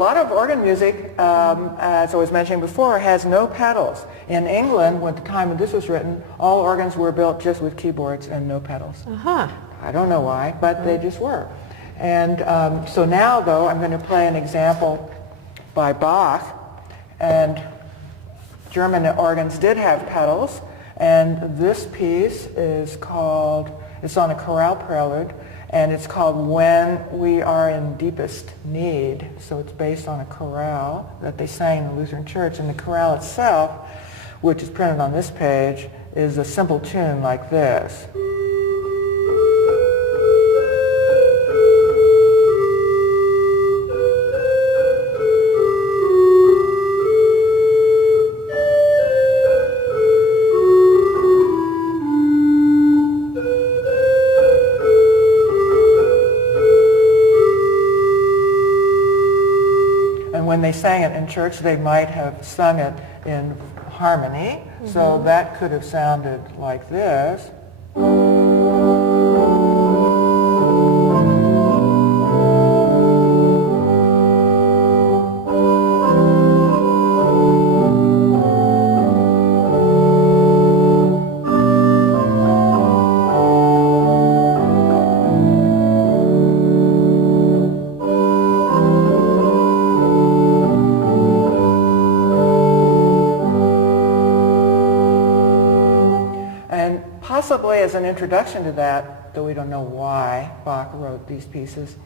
lot of organ music, as I was mentioning before, has no pedals. In England, at the time when this was written, all organs were built just with keyboards and no pedals. I don't know why, but they just were. And so now, though, I'm going to play an example by Bach. And German organs did have pedals. And this piece is called, it's on a chorale prelude, and it's called When We Are in Deepest Need. So it's based on a chorale that they sang in the Lutheran Church. And the chorale itself, which is printed on this page, is a simple tune like this. When they sang it in church, they might have sung it in harmony. So that could have sounded like this. Possibly as an introduction to that, though we don't know why Bach wrote these pieces,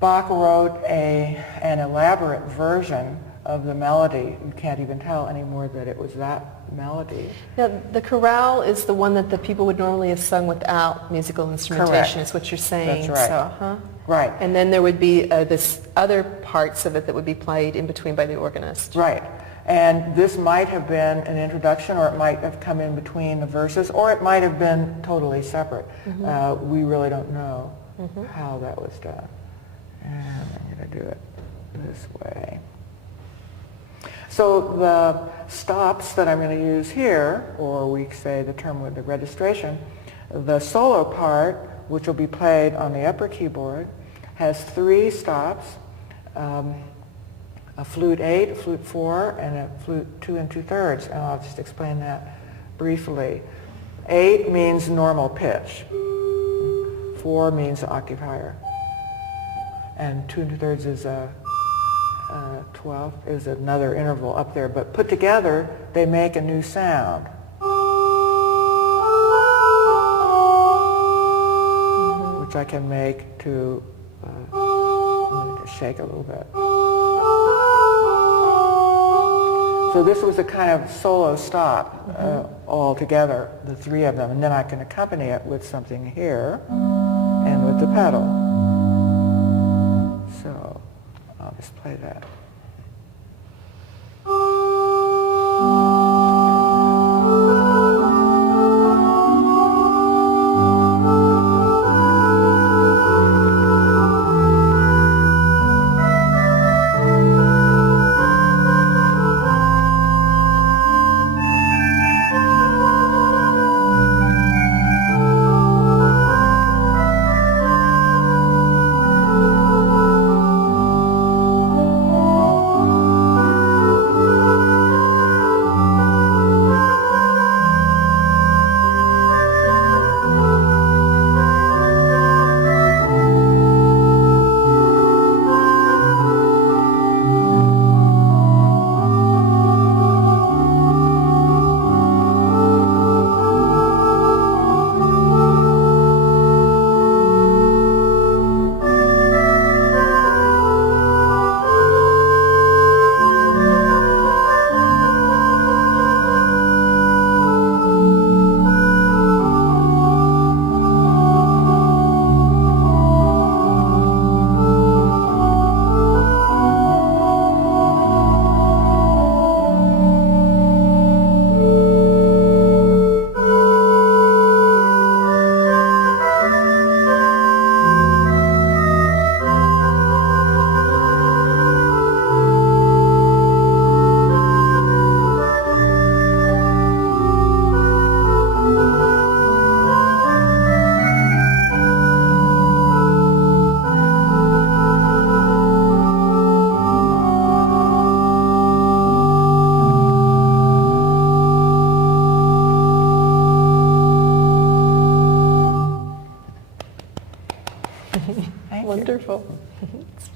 Bach wrote an elaborate version of the melody. You can't even tell anymore that it was that melody. Now, the chorale is the one that the people would normally have sung without musical instrumentation, is what you're saying. That's right. So, Right. And then there would be this other parts of it that would be played in between by the organist. Right. And this might have been an introduction, or it might have come in between the verses, or it might have been totally separate. We really don't know how that was done. And I'm going to do it this way. So the stops that I'm going to use here, or we say the term with the registration, the solo part, which will be played on the upper keyboard, has 3 stops. A flute 8, a flute 4, and a flute 2 2/3, and I'll just explain that briefly. 8 means normal pitch. 4 means octave higher. And 2 2/3 is a 12 is another interval up there, but put together they make a new sound. Which I can make to let me just shake a little bit. So this was a kind of solo stop all together, the 3 of them, and then I can accompany it with something here and with the pedal. So I'll just play that.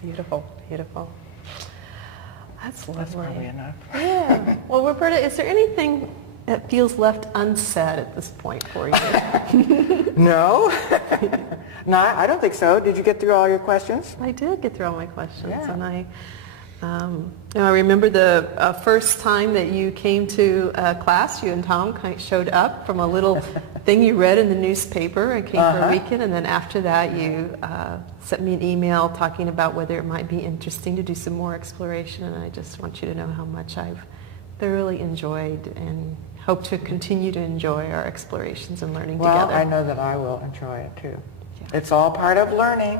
Beautiful, beautiful. That's lovely. That's probably enough. Yeah. Well, Roberta, is there anything that feels left unsaid at this point for you? No. No, I don't think so. Did you get through all your questions? I did get through all my questions, Yeah. and I remember the first time that you came to class, you and Tom showed up from a little thing you read in the newspaper and came for a weekend, and then after that you sent me an email talking about whether it might be interesting to do some more exploration, and I just want you to know how much I've thoroughly enjoyed and hope to continue to enjoy our explorations and learning together. Well, I know that I will enjoy it too. Yeah. It's all part of learning.